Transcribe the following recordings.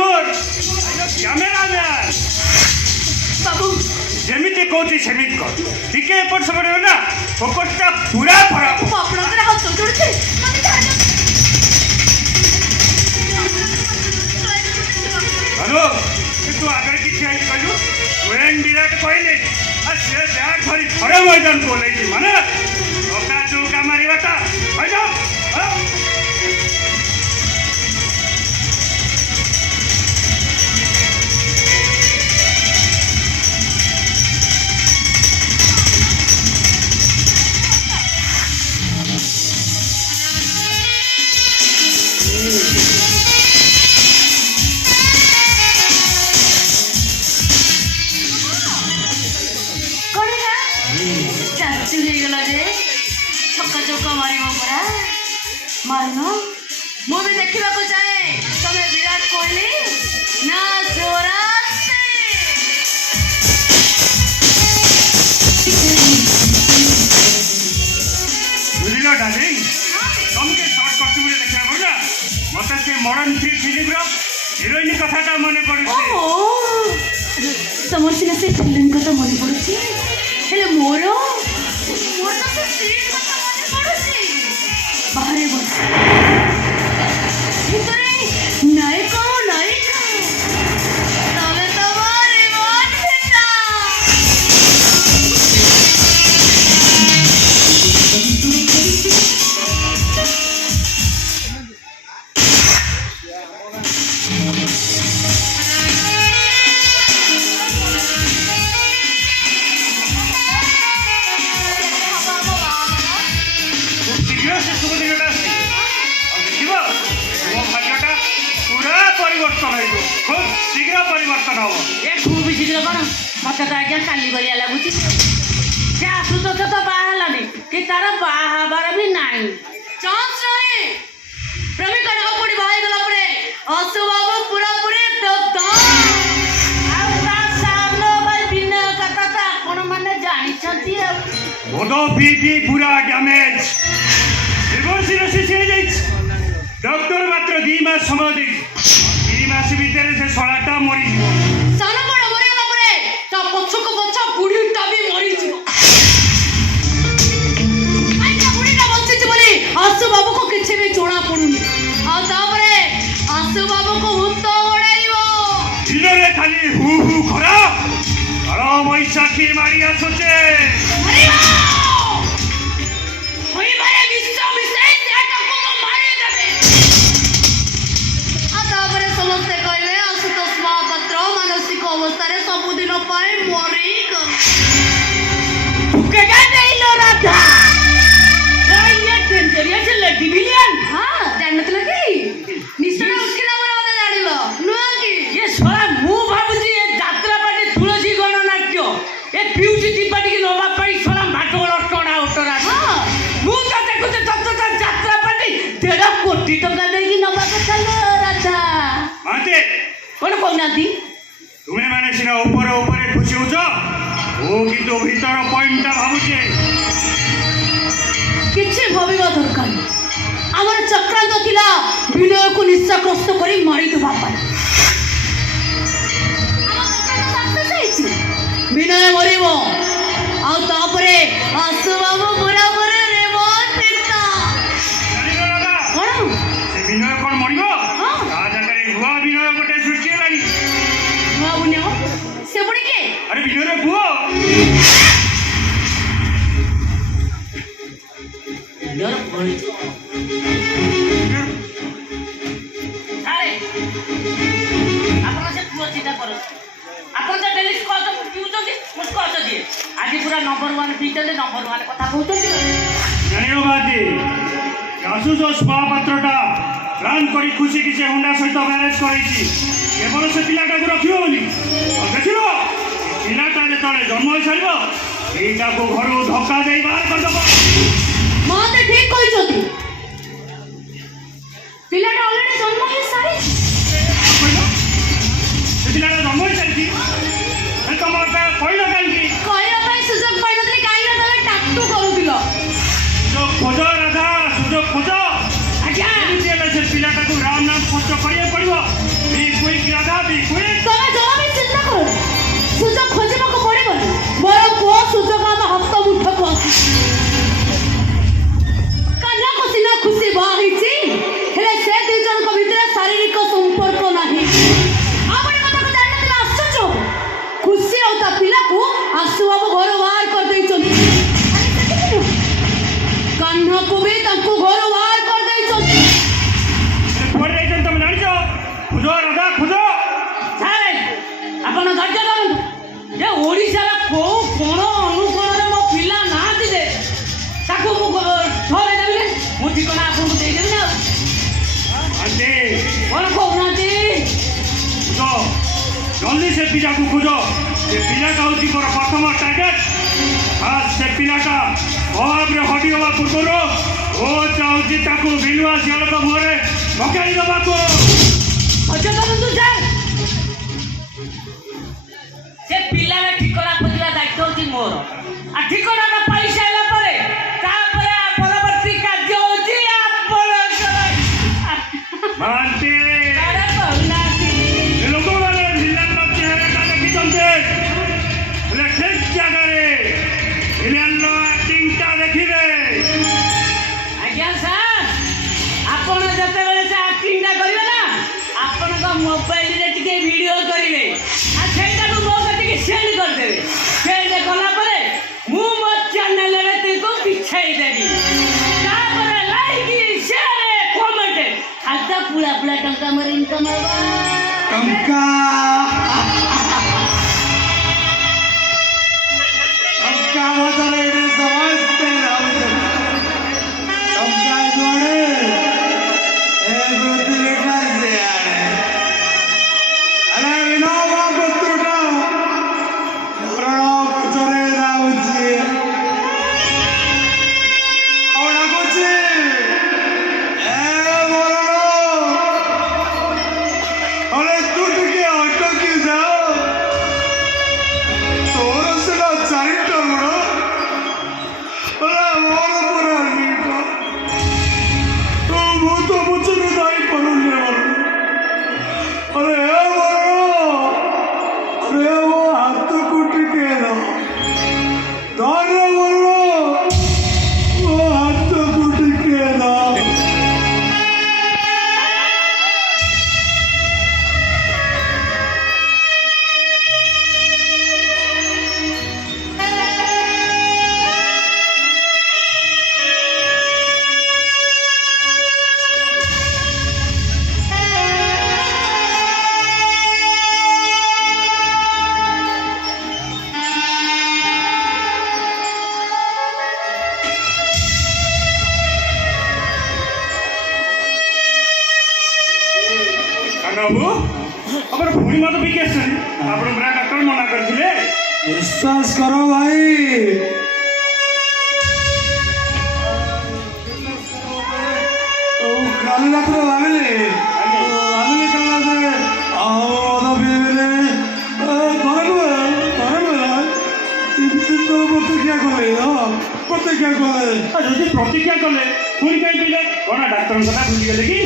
Remote cameraman বাবু যেমিতি কৌছি সেমিতি কর টিকে এপট সেপট হবে না ফোকসটা পুরা খরাপ আপনাদের হাত চড়ছে মানে হ্যালো তু আগে কিছু আই কইলু ওয়েন বিরাট কইলে আর সে ব্যাগ ধরি ঘরে ময়দান বলেছি মানে ওকা চৌকা মারিবাটা হয়ে যাও ছକା ଚୌକା ମାରିବ ପରା ମାରୁନ ମୁଁ ବି ଦେଖିବାକୁ ଚାହେଁ ତମେ ବିରାଟ କୋହଲି ନା ଯୁବରାଜ ବୁଝିଲ ଡାର୍ଲିଂ ତମକେ ସର୍ଟ କଷ୍ଟ୍ୟୁମରେ ଦେଖିବା ପଡିଲା ମତେ ସେ ମଡର୍ଣ୍ଣ ଫିଲ୍ମର ହିରୋଇନ କଥାଟା ମନେ ପଡୁଛି ତମର ସିନା ସେ ଫିଲ୍ମ କଥା ମନେ ପଡୁଛି ହେଲେ ମୋର ତ ସେ ସିନ୍ କଥା ମନେ ପଡୁଛି ବାହାରେ ବସି ଭିତରେ ନାୟକ ନାୟିକା ତମେ ତମ ରିମୋଟ ଭିଟା খুব শীঘ্র পরিবর্তন হব এ খুব শীঘ্র কোন মতো তো আজ্ঞা কালি ভলিয়া লাগুছি সে আশুতোষ তো বাହା ହେଲାନି କି ତାର ବାହା ହେବାର ବି ନାହିଁ ଚାନ୍ସ ନାହିଁ ପ୍ରେମିକ ଢାଉ ପଡ଼ି ବାହା ହେଇଗଲା ପରେ ଅଶୁ ବାବୁ ପୁରାପୁରି ଆଉ ତା ସାନ ଭାଇ ବିନୟ କଥା ତ ଆପଣମାନେ ଜାଣିଛନ୍ତି ଆଉ ବୋଧ ପିଠି ପୁରା ଡ୍ୟାମେଜ ରିଭର୍ସିରେ ଶିଶି ହେଇଯାଇଛି ଡକ୍ଟର ମାତ୍ର 2 ମାସ ସମୟ ଦେଇଛି 2 ମାସ ଭିତରେ ସେ ଶଳାଟା ମରିଯିବ ସାନ ବଡ଼ ମରିଗଲା ପରେ ତା ପଛକୁ ପଛ ବୁଢ଼ୀଟା ବି ମରିଯିବ ବୁଢ଼ୀଟା ବଞ୍ଚିଛି ବୋଲି ଆଶୁ ବାବୁକୁ କିଛି ବି ଜଣା ପଡୁନି ଆଉ ତାପରେ ଆଶୁ ବାବୁକୁ ଭୂତ ଗୋଡ଼ାଇବ ଦିନରେ ଖାଲି ହୁ ହୁ ଖରା କାଳ ବୈଶାଖୀ ମାରି ଆସୁଛେ ହୋଇବାରେ ବିଷ ମିଶାଇ ତାକୁ ମାରିଦେବେ ଆଉ ତାପରେ ସମସ୍ତେ କହିବେ ଆଶୁତୋଷ ମହାପାତ୍ର ମାନସିକ ଅବସ୍ଥାରେ ସବୁଦିନ ପାଇଁ ମରିଗଲେ ଜାଣିନଥିଲ କି ନିଶ୍ଚୟ ଉଠିଲା ପରେ ମତେ ଜାଣିଲ ନୁହଁ କି ମୁଁ ଭାବୁଛି ଏ ଯାତ୍ରା ପାଟି ତୁଳସୀ ଗଣନାଟ୍ୟ ଏ ପିଉସି ଟିପାଟିକି ନବା ପାଇଁ ଶଳା ମାଟୋଳ ଟଣା ଉଟରା ମୁଁ ତ ଦେଖୁଛି ଯାତ୍ରା ପାଟି 1.5 କୋଟି ଟଙ୍କା ଦେଇକି ନବା କଥା ରାଧା କଣ କହୁନାହାନ୍ତି ତୁମେ ମାନେ ସିନା ଉପରେ ଉପରେ ଖୁସି ହଉଛ ମୁଁ କିନ୍ତୁ ଭିତର ପଏଣ୍ଟଟା ଭାବୁଛି କିଛି ଭାବିବା ଦରକାର ଆମର ଚକ୍ରାନ୍ତ ଥିଲା ବିନୟକୁ ନିଶାଗ୍ରସ୍ତ କରି ମାରିଦେବା ପାଇଁ ବିନୟ ମରିବ ଆଉ ତାପରେ ଆଶୁ ବାବୁ ପୁରାପୁରି ରିମୋଟ ଭିଟା କଣ ସେ ବିନୟ କଣ ମରିବ ତା ଜାଗାରେ ନୂଆ ବିନୟ ଗୋଟେ ସୃଷ୍ଟି ହେଲାଣି ନୂଆ ବିନୟ ସେ ପୁଣି କିଏ ଆରେ ବିନୟର ପୁଅ ଆପଣ ସେ ପୁଅ ଚିନ୍ତା କରନ୍ତୁ ଆପଣ ତ ଡେଲି ସ୍କଚ୍ ପିଉଛନ୍ତି ମୁଁ ସ୍କଚ୍ ଦିଏ ଆଜି ପୁରା ନମ୍ବର 1 ପିଇଛନ୍ତି ନମ୍ବର 1 କଥା କହୁଛନ୍ତି ଜାଣିବ ବାଦି ଆଶୁତୋଷ ମହାପାତ୍ରଟା ପ୍ଲାନ୍ କରି ଖୁସିକି ସେ ହୁଣ୍ଡା ସହିତ ମ୍ୟାରେଜ କରାଇଛି କେବଳ ସେ ପିଲାଟାକୁ ରଖିବ ବୋଲି ଦେଖିବ ପିଲାଟା ଯେତେବେଳେ ଜନ୍ମ ହେଇସାରିବ ଏଇଟାକୁ ଘରୁ ଧକ୍କା ଦେଇ ବାହାର କରିଦେବ ମତେ ଠିକ କହିଛନ୍ତି ପିଲାଟା ଅଲରେଡି ଜନ୍ମ ହେଇସାରିଛି ସେ ପିଲାଟା ଜନ୍ମ ହେଇସାରିଛି ତମ କହିଲ କାହିଁକି କହିବା ପାଇଁ ସୁଯୋଗ ପାଇନଥିଲି କାହିଁକି ତମେ ଟାଟୁ କରୁଥିଲ ସୁଯୋଗ ଖୋଜ ରାଧା ସୁଯୋଗ ଖୋଜ ଆଜ୍ଞା ଏମିତି ହେଲେ ସେ ପିଲାଟାକୁ ରାମ ନାମ ଖର୍ଚ୍ଚ କରିବାକୁ ପଡିବ ସେ ପିଲାଟା ହେଉଛି ମୋର ପ୍ରଥମ ଟାର୍ଗେଟ। ସେ ପିଲାଟା ଅଭାବରେ ହଟି ହେବା ପୂର୍ବରୁ ଓ ଚାହୁଁଛି ତାକୁ ବିଲୁଆ ଶିଆଳଙ୍କ ମୁହଁରେ ପକାଇ ଦେବାକୁ। ଅଜୟ କରନ୍ତୁ ସାର୍। ସେ ପିଲାର ଠିକଣା ଖୋଜିବା ଦାୟିତ୍ୱ ହେଉଛି ମୋର। ଆଉ ଠିକଣାଟା ପାଇସାରିଲା ପରେ ତାପରେ ପରବର୍ତ୍ତୀ କାର୍ଯ୍ୟ ହେଉଛି ଆପଣଙ୍କର। ମହାନ୍ତି ଆରେ କହୁନାହାନ୍ତି। ଲୋକମାନେ ଭିଲିଆନର ଚେହେରାଟା ଦେଖିଛନ୍ତି, ହେଲେ ଠିକ୍ ଜାଗାରେ ଭିଲିଆନର ଆକ୍ଟିଂଟା ଦେଖିବେ। ଆଜ୍ଞା ସାର୍, ଆପଣ ଯେତେବେଳେ ସେ ଆକ୍ଟିଂଟା କରିବେ ନା ଆପଣଙ୍କ ମୋବାଇଲରେ ଟିକେ ଭିଡ଼ିଓ କରିବେ ଆଉ ସେଇଟାକୁ ମୋ କତିକି ସେଣ୍ଡ କରିଦେବେ। ସେଣ୍ଡ କଲା ପରେ ମୁଁ ମୋ ଚ୍ୟାନେଲରେ ତାକୁ ବିଛାଇ ଦେବି। ତାପରେ ଲାଇକ୍ ସେୟାର କମେଣ୍ଟ ଖାତା ପୁଳା ପୁଳା ଟଙ୍କା ମୋର ଇନକମ୍ ହେବ। ଟଙ୍କା ମତରେ ଏଠି ସମସ୍ତେ ଭାବୁଛନ୍ତି ଟଙ୍କା ଯୁଆଡ଼େ ଏ ପୃଥିବୀଟା ସିଆଡ଼େ। ଆରେ ବିନୋବା ପୁତ୍ରଟା ମରଣ ପଛରେ ଯାଉଛି ଆଉ ଡାକୁଛି, ଏ ମରଣ अरे तू टिके अटकी जाओ तोर सेटा चारिटा बड़ अरे मोर पूरा नीट तो मु तो पछरे जाई परुने अरे अरे वो हाथ को टिके दो दाना बोलो वो हाथ को टिके दो। ବାବୁ ଆପଣ ପୁଣି ମତ ପିକି ଆସିଛନ୍ତି, ଆପଣ ପୁରା ଡକ୍ଟର ମନା କରିଥିଲେ। विश्वास करो भाई, काली रात भाविले काली रात आओ बीबीले प्रतिज्ञा कले ଯଦି ପ୍ରତିଜ୍ଞା କଲେ ପୁଣି କାହିଁ ପିଲେ କଣ ଡାକ୍ତରଙ୍କ କଥା ଭୁଲିଗଲେ କି?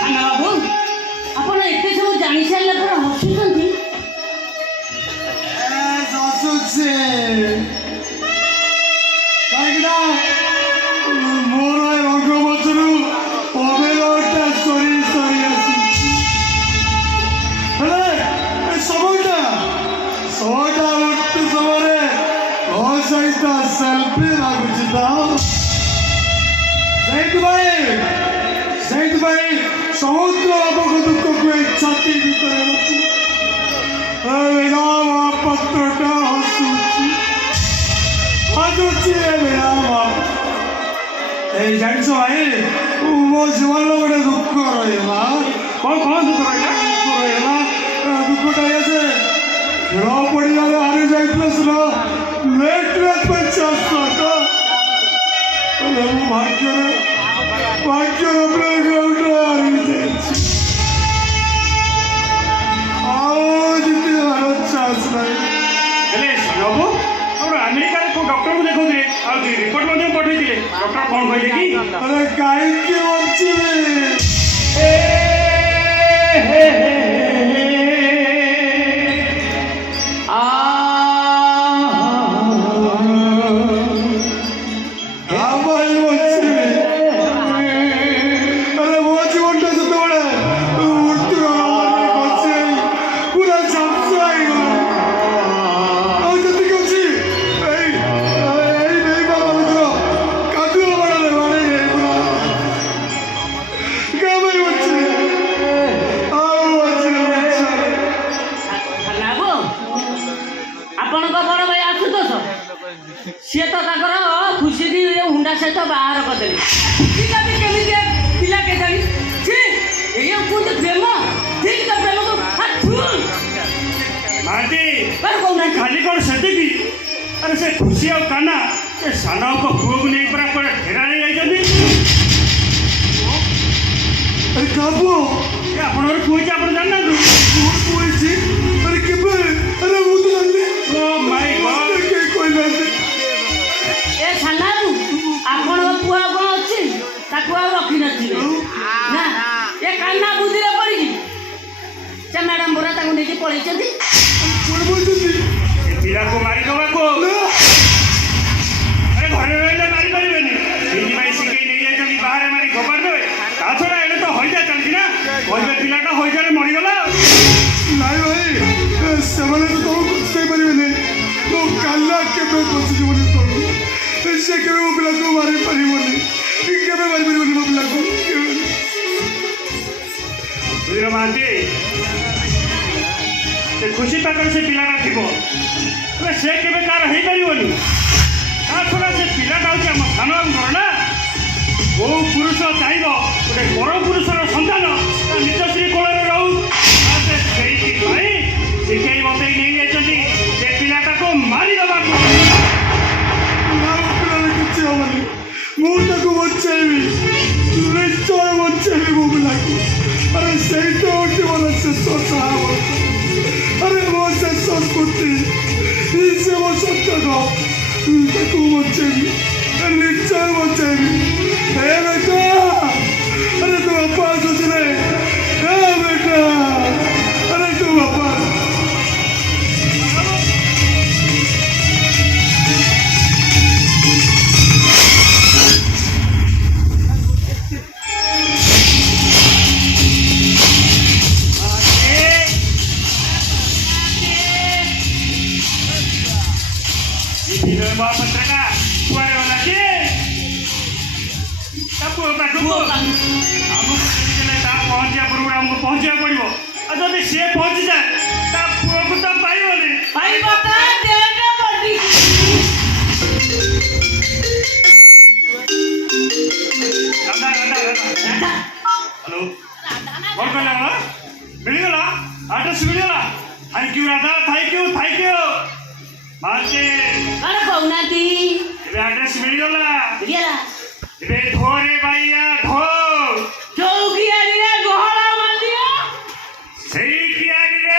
ସାନ ବାବୁ ଆପଣ ଏତେ ସବୁ ଜାଣି ସାରିଲା ପରେ ହସୁଛନ୍ତି। ମୋର ରଙ୍ଗ ମଝିରୁ ଅବେଲଟା ସରି ସରି ଆସୁଛି, ହେଲେ সময়টা ଉଠୁ ସମୟରେ ମୋ ସହିତ ସେଲ୍ଫି ଲାଗୁଛି ତ ସେଇଥିପାଇଁ ସମୁଦ୍ର ବାପକ ଦୁଃଖକୁ ଏଇ ଛାତି ଭିତରେ ରଖି ପତ୍ରଟା ହସୁଛି এই জানিস ভাই ମୋ ଜୀବନର ଗୋଟେ ଦୁଃଖ ରହିଲା। କଣ ଦୁଃଖ ରହିଲା? ଦୁଃଖଟା ଇଏ ଯେ ଖେଳ ପଡ଼ିଆରେ ହାରି ଯାଇଥିଲା ସିନା ଲେଟ୍ରେ ପଚାଶ ଟଙ୍କା, ହେଲେ ମୋ ଭାଗ୍ୟରେ ପ୍ଲେଗ୍ରାଉଣ୍ଡରେ ହାରି ଯାଇଛି, ଆଉ ଜିତିବାର ଚାନ୍ସ ନାହିଁ। ହେଲେ ବାବୁ ଆପଣ ଆମେରିକାରେ କୋଉ ଡକ୍ଟରକୁ ଦେଖାଉଥିଲେ ଆଉ ରିପୋର୍ଟ ମଧ୍ୟ ପଠେଇଥିଲେ, ଡକ୍ଟର କଣ କହିଲେ କି? ଆରେ କାହିଁକି ବଞ୍ଚିବି? ଆପଣଙ୍କ ବଡ଼ ଭାଇ ଆଶୁତୋଷ ସିଏ ତ ତାଙ୍କର ଖୁସିକି ହୁଣ୍ଡା ସହିତ ବାହାର କରିଦେଲେ। କେମିତି ପିଲା କେଜାଣି ମାହାନ୍ତି କଣ କହୁନାହାନ୍ତି ଖାଲି କ'ଣ ସେତିକି ଆରେ ସେ ଖୁସି ଆଉ କାହ୍ନା ସେ ସାନଙ୍କ ପୁଅକୁ ନେଇ ପରା କୁଆଡ଼େ ଫେରାଇ ଯାଇଛନ୍ତି ଆରେ କାବୁ ଏ ଆପଣଙ୍କର ପୁଅ ହେଇଛି ଆପଣ ଜାଣିନାହାନ୍ତି କହିଛି ଆରେ କେବେ ଆରେ ମୁଁ ତ ଜାଣିନି ଓ ମାଇ ଗଡ୍ କେହି କହିନାହାନ୍ତି ଏ ସାନାରୁ ଆପଣଙ୍କ ପୁଅ ଆଉ କଣ ଅଛି ତାକୁ ଆଉ ରଖିନଥିବେ ନା ଏ କାନ୍ନା ବୁଦ୍ଧିରେ ପଡ଼ିକି ସେ ମ୍ୟାଡ଼ାମ ପରା ତାକୁ ନେଇକି ପଳେଇଛନ୍ତି କୁଆଡ଼େ ବସିଛନ୍ତି ଏ ପିଲାକୁ ମାରିଦେବାକୁ ଆରେ ଘରେ ରହିଲେ ମାରିପାରିବେନି ସେଇଥିପାଇଁ ଶିଖେଇ ନେଇଯାଇଛନ୍ତି ବାହାରେ ମାରି ଖବର ଦେବେ ତା ଛଡ଼ା ଏଣେ ତ ହଇଜା ଚାଲିଛି ନା କହିବେ ପିଲାଟା ହଇଜାରେ ମରିଗଲା ନାଇଁ ଭାଇ ସେମାନେ ତ ତମକୁ ଖୁସିଯାଇ ପାରିବେନି ମୋ କାଲା କେବେ ଖସିଯିବନି ତମକୁ ସେ କେବେ ମୋ ପିଲାକୁ ମାରିପାରିବନି କେବେ ମାରିପାରିବନି ମୋ ପିଲାକୁ ସୁଧୀର ମହାନ୍ତି ସେ ଖୁସି ପାଖରେ ସେ ପିଲାଟା ଥିବ ହେଲେ ସେ କେବେ ତାର ହେଇପାରିବନି ତା ଛଡ଼ା ସେ ପିଲାଟା ହେଉଛି ଆମ ସାନ ଘର ନା କୋଉ ପୁରୁଷ ଚାହିଁବ ଗୋଟେ ବଡ଼ ପୁରୁଷର ସନ୍ତାନ ତା ନିଜ ସ୍ତ୍ରୀ କୋଳରେ ରହୁ ସେ ସେଇଥିପାଇଁ ଶିଖେଇ ବତେଇ ନେଇଯାଇଛନ୍ତି ସେ ପିଲାଟାକୁ ମାରିଦେବାକୁ ନା ମୋ ପିଲାର କିଛି ହବନି ମୁଁ ତାକୁ ବଞ୍ଚାଇବି ନିଶ୍ଚୟ ବଞ୍ଚାଇବି ମୋ ପିଲାକୁ ଆରେ ସେଇଟା ହେଉଛି ମୋର ଶେଷ ସାହାବତ ଆରେ ମୋ ଶେଷ ସ୍ମୃତି ସେ ମୋ ସନ୍ତକ ତାକୁ ବଞ୍ଚାଇବି ନିଶ୍ଚୟ ବଞ୍ଚାଇବି ହେ ବେଟା ଆରେ ତୋ ବାପା ଆସୁଥିଲେ ହେ ବେଟା ଆରେ ତୋ ବାପା ମହାପାତ୍ରଟା କୁଆଡ଼େ ଗଲା କି ତା ପୁଅ ପାଖକୁ ଆମକୁ ଦେଲେ ତା ପହଞ୍ଚିବା ପୂର୍ବରୁ ଆମକୁ ପହଞ୍ଚିବାକୁ ପଡ଼ିବ ଆଉ ଯଦି ସିଏ ପହଞ୍ଚିଯାଏ ତା ପୁଅକୁ ତ ପାଇବନି ପାଇବ ତା ଦେହଟା ବଡି ଦାଦା ଦାଦା ଦାଦା ହ୍ୟାଲୋ କ'ଣ କହିଲେ ବାବା ମିଳିଗଲା ଆଡ୍ରେସ୍ ମିଳିଗଲା thank you Radha thank you ମାର୍ଚେ କଣ କହୁନାହାନ୍ତି ଏବେ ଆଡ୍ରେସ୍ ମିଳିଗଲା ହେଲା ଏବେ ଧୋରେ ବାଇଆ ଧୋ ଚୌକିଆରିରେ ଗହଳା ବାନ୍ଧିବ ସେଇ କିଆରିରେ